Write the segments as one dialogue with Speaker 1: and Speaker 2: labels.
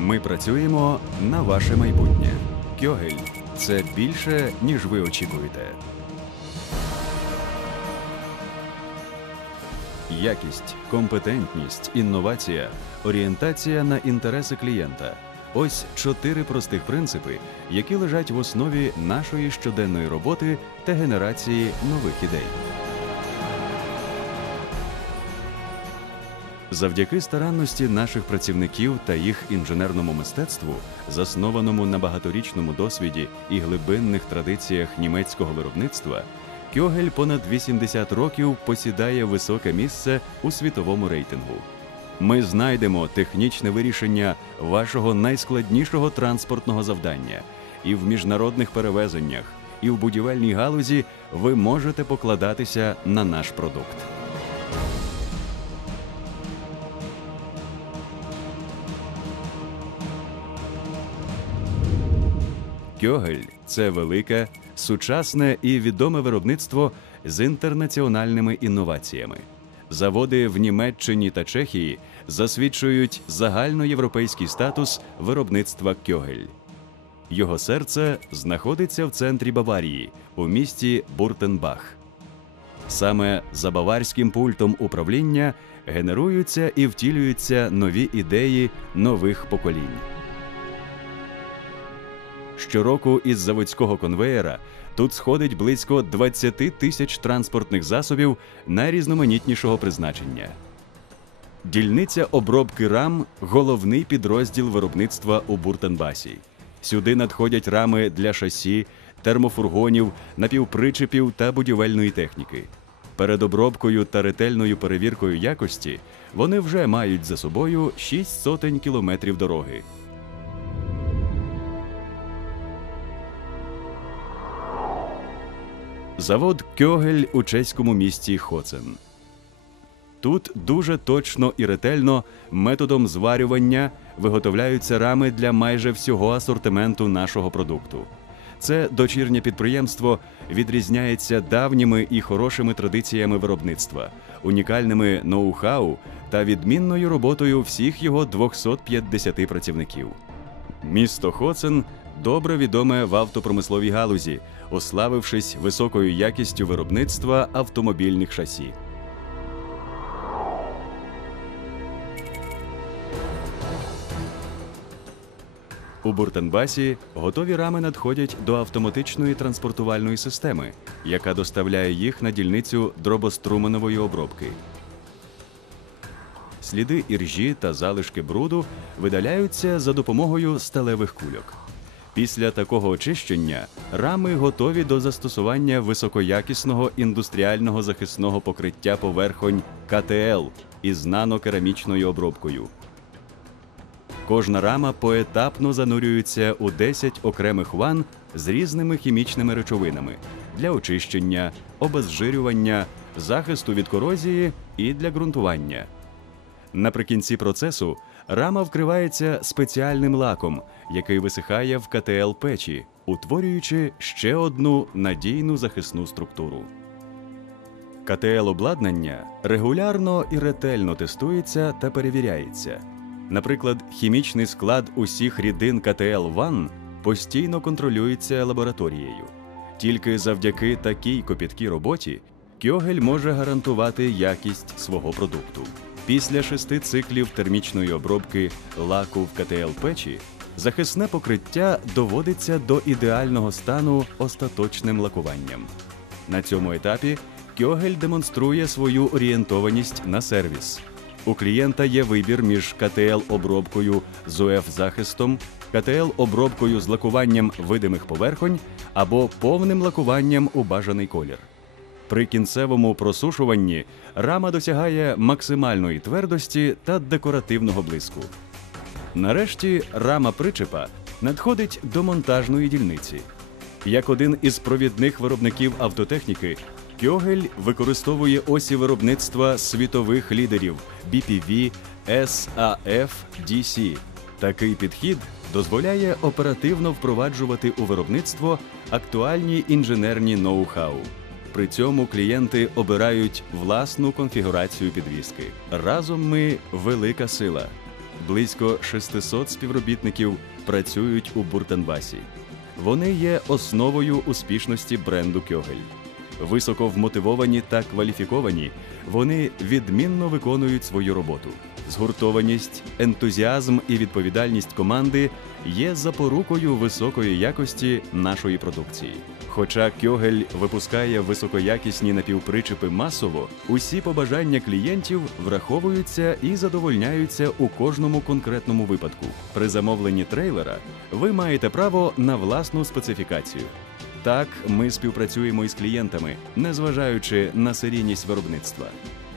Speaker 1: Ми працюємо на ваше майбутнє. Кьогель це більше, ніж ви очікуєте. Якість, компетентність, інновація, орієнтація на інтереси клієнта. Ось чотири простих принципи, які лежать в основі нашої щоденної роботи та генерації нових ідей. Завдяки старанності наших працівників та їх інженерному мистецтву, заснованому на багаторічному досвіді і глибинних традиціях німецького виробництва, Кьогель понад 80 років посідає високе місце у світовому рейтингу. Ми знайдемо технічне вирішення вашого найскладнішого транспортного завдання, і в міжнародних перевезеннях, і в будівельній галузі ви можете покладатися на наш продукт. Кьогель це велике, сучасне і відоме виробництво з інтернаціональними інноваціями. Заводи в Німеччині та Чехії засвідчують загальноєвропейський статус виробництва Кьогель. Його серце знаходиться в центрі Баварії у місті Буртенбах. Саме за баварським пультом управління генеруються і втілюються нові ідеї нових поколінь. Щороку із заводського конвеєра тут сходить близько 20 тисяч транспортних засобів найрізноманітнішого призначення. Дільниця обробки рам головний підрозділ виробництва у Буртенбасі. Сюди надходять рами для шасі, термофургонів, напівпричепів та будівельної техніки. Перед обробкою та ретельною перевіркою якості вони вже мають за собою 6 сотень кілометрів дороги. завод Кьогель у чеському місті Хоцен. Тут дуже точно і ретельно методом зварювання виготовляються рами для майже всього асортименту нашого продукту. Це дочірнє підприємство відрізняється давніми і хорошими традиціями виробництва, унікальними ноу-хау та відмінною роботою всіх його 250 працівників. Місто Хоцен добре відоме в автопромисловій галузі, ославившись високою якістю виробництва автомобільних шасі. У Буртенбасі готові рами надходять до автоматичної транспортувальної системи, яка доставляє їх на дільницю дробоструменової обробки. Сліди іржі та залишки бруду видаляються за допомогою сталевих кульок. Після такого очищення рами готові до застосування високоякісного індустріального захисного покриття поверхонь КТЛ із нанокерамічною обробкою. Кожна рама поетапно занурюється у 10 окремих ван з різними хімічними речовинами для очищення, обезжирювання, захисту від корозії і для ґрунтування. Наприкінці процесу Рама вкривається спеціальним лаком, який висихає в КТЛ печі, утворюючи ще одну надійну захисну структуру. ктл обладнання регулярно і ретельно тестується та перевіряється. Наприклад, хімічний склад усіх рідин ктл ван постійно контролюється лабораторією. Тільки завдяки такій копіткій роботі Кьогель може гарантувати якість свого продукту. Після шести циклів термічної обробки лаку в ктл печі захисне покриття доводиться до ідеального стану остаточним лакуванням. На цьому етапі Кьогель демонструє свою орієнтованість на сервіс. У клієнта є вибір між КТЛ-обробкою з УФ-захистом, КТЛ-обробкою з лакуванням видимих поверхонь або повним лакуванням у бажаний колір. При кінцевому просушуванні рама досягає максимальної твердості та декоративного блиску. Нарешті рама причепа надходить до монтажної дільниці. Як один із провідних виробників автотехніки, Кьогель використовує осі виробництва світових лідерів BPV, SAF, DC. Такий підхід дозволяє оперативно впроваджувати у виробництво актуальні інженерні ноу-хау. При цьому клієнти обирають власну конфігурацію підвіски. Разом ми велика сила. Близько 600 співробітників працюють у Буртенбасі. Вони є основою успішності бренду Кьогель. Високо вмотивовані та кваліфіковані, вони відмінно виконують свою роботу. Згуртованість, ентузіазм і відповідальність команди є запорукою високої якості нашої продукції. Хоча Кьогель випускає високоякісні напівпричепи масово, усі побажання клієнтів враховуються і задовольняються у кожному конкретному випадку. При замовленні трейлера ви маєте право на власну специфікацію. Так, ми співпрацюємо із клієнтами, незважаючи на серійність виробництва.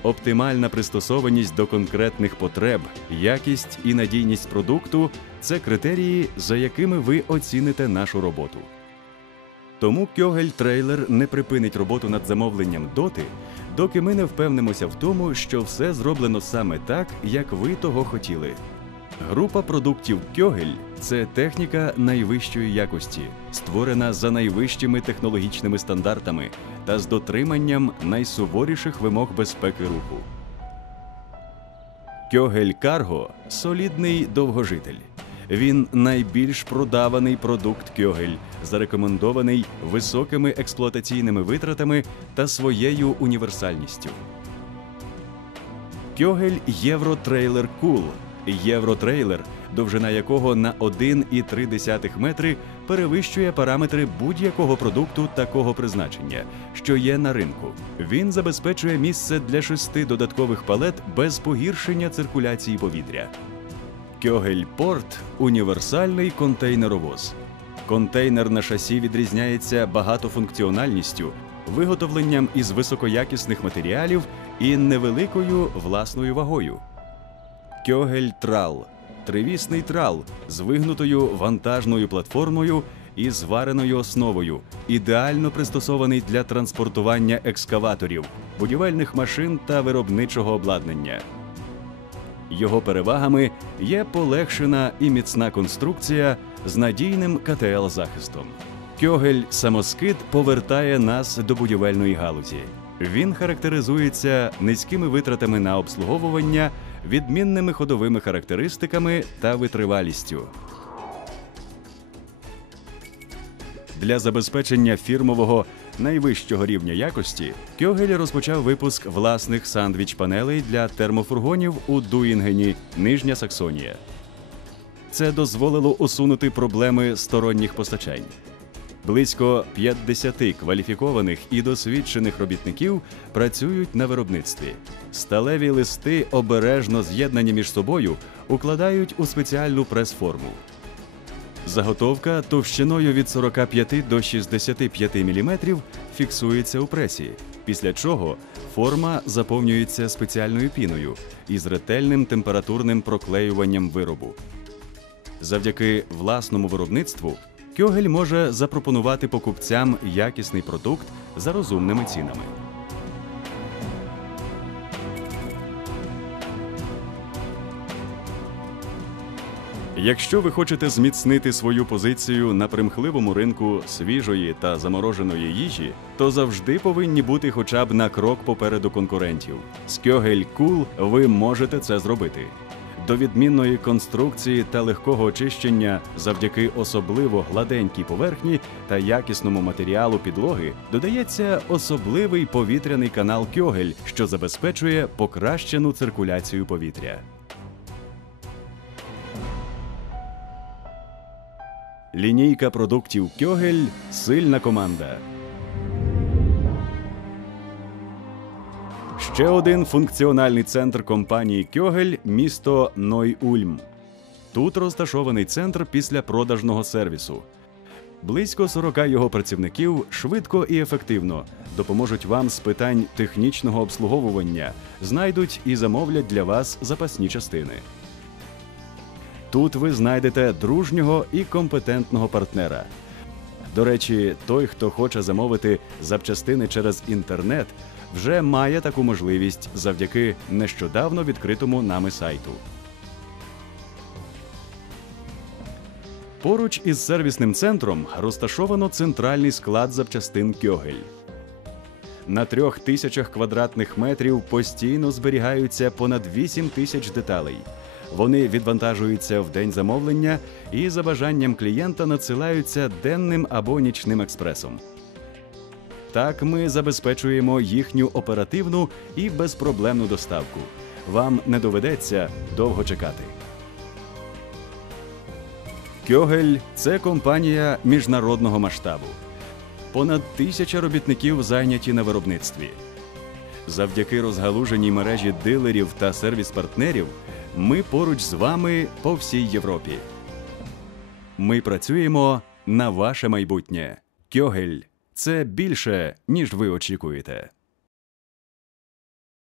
Speaker 1: Оптимальна пристосованість до конкретних потреб, якість і надійність продукту це критерії, за якими ви оціните нашу роботу. Тому Кьогель трейлер не припинить роботу над замовленням доти, доки ми не впевнимося в тому, що все зроблено саме так, як ви того хотіли. Група продуктів Кьогель це техніка найвищої якості, створена за найвищими технологічними стандартами та з дотриманням найсуворіших вимог безпеки руху. Кьогель Карго солідний довгожитель. Він найбільш продаваний продукт Кьогель, зарекомендований високими експлуатаційними витратами та своєю універсальністю. Кьогель Євротрейлер Кул. Євротрейлер, довжина якого на 1,3 метри перевищує параметри будь-якого продукту такого призначення, що є на ринку. Він забезпечує місце для шести додаткових палет без погіршення циркуляції повітря. Кьогельпорт універсальний контейнеровоз. Контейнер на шасі відрізняється багатофункціональністю, виготовленням із високоякісних матеріалів і невеликою власною вагою. Кьогель-трал тривісний трал з вигнутою вантажною платформою і звареною основою, ідеально пристосований для транспортування екскаваторів, будівельних машин та виробничого обладнання. Його перевагами є полегшена і міцна конструкція з надійним ктл захистом. Кьогель самоскид повертає нас до будівельної галузі. Він характеризується низькими витратами на обслуговування, відмінними ходовими характеристиками та витривалістю. Для забезпечення фірмового найвищого рівня якості Кьогель розпочав випуск власних сандвіч-панелей для термофургонів у Дуінгені, Нижня Саксонія. Це дозволило усунути проблеми сторонніх постачань. Близько 50 кваліфікованих і досвідчених робітників працюють на виробництві. Сталеві листи обережно з'єднані між собою укладають у спеціальну прес-форму. Заготовка товщиною від 45 до 65 мм фіксується у пресі, після чого форма заповнюється спеціальною піною із ретельним температурним проклеюванням виробу. Завдяки власному виробництву Кьогель може запропонувати покупцям якісний продукт за розумними цінами. Якщо ви хочете зміцнити свою позицію на примхливому ринку свіжої та замороженої їжі, то завжди повинні бути хоча б на крок попереду конкурентів. З Кьогель Кул ви можете це зробити. До відмінної конструкції та легкого очищення завдяки особливо гладенькій поверхні та якісному матеріалу підлоги додається особливий повітряний канал Кьогель, що забезпечує покращену циркуляцію повітря. Лінійка продуктів Кьогель сильна команда. Ще один функціональний центр компанії Кьогель місто Нойульм. Тут розташований центр після продажного сервісу. Близько 40 його працівників швидко і ефективно допоможуть вам з питань технічного обслуговування, знайдуть і замовлять для вас запасні частини. Тут ви знайдете дружнього і компетентного партнера. До речі, той, хто хоче замовити запчастини через інтернет, вже має таку можливість завдяки нещодавно відкритому нами сайту. Поруч із сервісним центром розташовано центральний склад запчастин Кьогель. На трьох тисячах квадратних метрів постійно зберігаються понад 8 тисяч деталей. Вони відвантажуються в день замовлення і за бажанням клієнта надсилаються денним або нічним експресом. Так ми забезпечуємо їхню оперативну і безпроблемну доставку. Вам не доведеться довго чекати. Кьогель це компанія міжнародного масштабу. Понад тисяча робітників зайняті на виробництві. Завдяки розгалуженій мережі дилерів та сервіс-партнерів ми поруч з вами по всій Європі. Ми працюємо на ваше майбутнє. Кьогель це більше, ніж ви очікуєте.